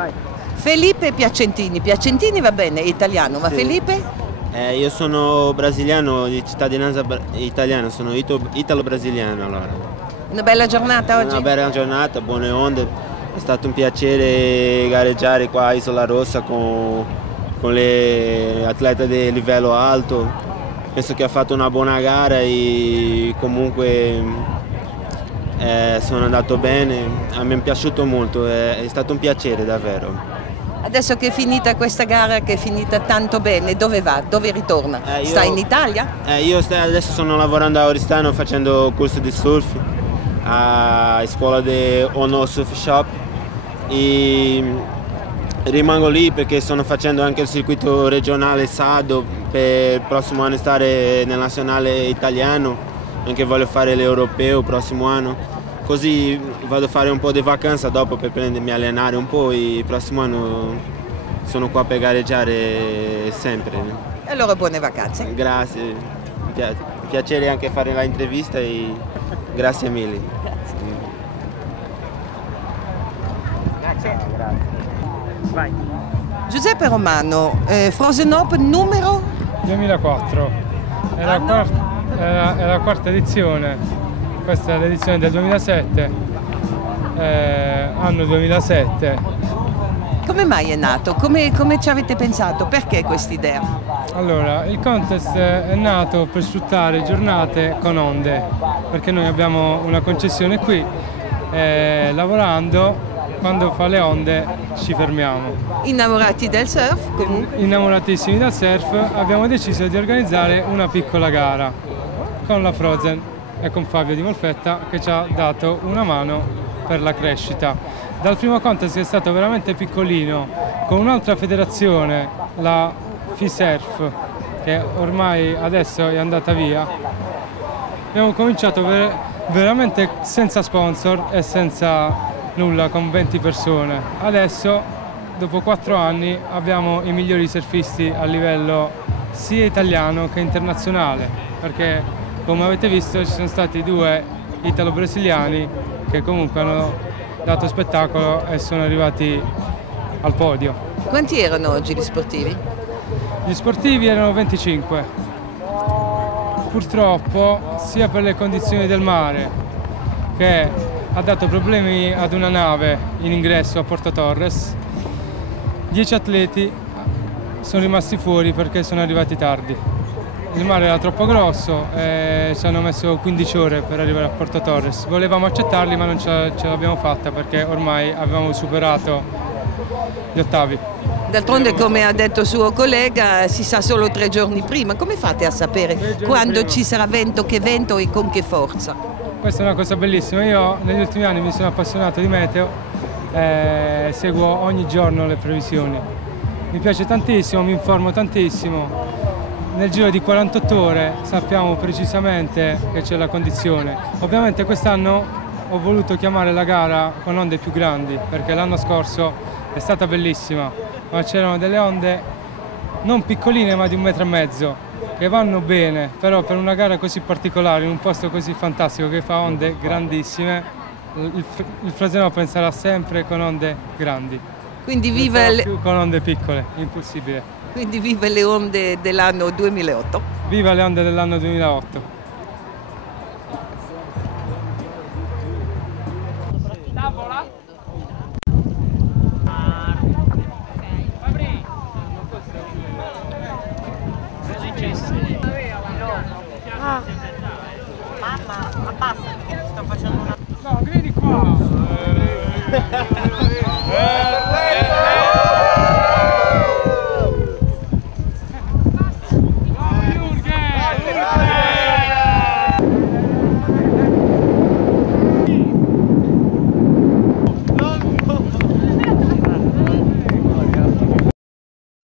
Vai. Felipe Piacentini. Piacentini va bene, è italiano, ma Sì. Felipe? Io sono brasiliano di cittadinanza italiana, sono italo-brasiliano allora. Una bella giornata oggi? Una bella giornata, buone onde. È stato un piacere gareggiare qua a Isola Rossa con le atlete di livello alto. Penso che ha fatto una buona gara e comunque sono andato bene. A me è piaciuto molto, è stato un piacere davvero. Adesso che è finita questa gara, che è finita tanto bene, dove va? Dove ritorna? Sta in Italia? Io adesso sono lavorando a Oristano facendo corso di surf a scuola di Ono Surf Shop e rimango lì perché sto facendo anche il circuito regionale Sado per il prossimo anno stare nel nazionale italiano, anche voglio fare l'europeo il prossimo anno. Così vado a fare un po' di vacanza dopo per prendermi a allenare un po' e il prossimo anno sono qua per gareggiare sempre. E allora buone vacanze. Grazie, piacere anche fare l'intervista e grazie mille. Grazie. Grazie. Vai. Giuseppe Romano, Frozen Open numero? 2004, è la quarta edizione. Questa è l'edizione del 2007, anno 2007. Come mai è nato? Come ci avete pensato? Perché questa idea? Allora, il contest è nato per sfruttare giornate con onde, perché noi abbiamo una concessione qui, lavorando, quando fa le onde ci fermiamo. Innamorati del surf? Comunque. Innamoratissimi del surf, abbiamo deciso di organizzare una piccola gara con la Frozen e con Fabio Di Molfetta che ci ha dato una mano per la crescita. Dal primo contest, che è stato veramente piccolino, con un'altra federazione, la FISurf, che ormai adesso è andata via, abbiamo cominciato veramente senza sponsor e senza nulla, con 20 persone. Adesso, dopo 4 anni, abbiamo i migliori surfisti a livello sia italiano che internazionale, perché come avete visto ci sono stati 2 italo-brasiliani che comunque hanno dato spettacolo e sono arrivati al podio. Quanti erano oggi gli sportivi? Gli sportivi erano 25. Purtroppo, sia per le condizioni del mare, che ha dato problemi ad una nave in ingresso a Porto Torres, 10 atleti sono rimasti fuori perché sono arrivati tardi. Il mare era troppo grosso e ci hanno messo 15 ore per arrivare a Porto Torres. Volevamo accettarli, ma non ce l'abbiamo fatta perché ormai avevamo superato gli ottavi. D'altronde, come ha detto suo collega, si sa solo 3 giorni prima. Come fate a sapere quando ci sarà vento e con che forza? Questa è una cosa bellissima. Io negli ultimi anni mi sono appassionato di meteo e seguo ogni giorno le previsioni. Mi piace tantissimo, mi informo tantissimo. Nel giro di 48 ore sappiamo precisamente che c'è la condizione. Ovviamente quest'anno ho voluto chiamare la gara con onde più grandi, perché l'anno scorso è stata bellissima, ma c'erano delle onde non piccoline ma di 1,5 metri, che vanno bene, però per una gara così particolare, in un posto così fantastico che fa onde grandissime, il Frozen Open sarà sempre con onde grandi. Quindi vive più con onde piccole, impossibile. Quindi vive le onde dell'anno 2008. Viva le onde dell'anno 2008.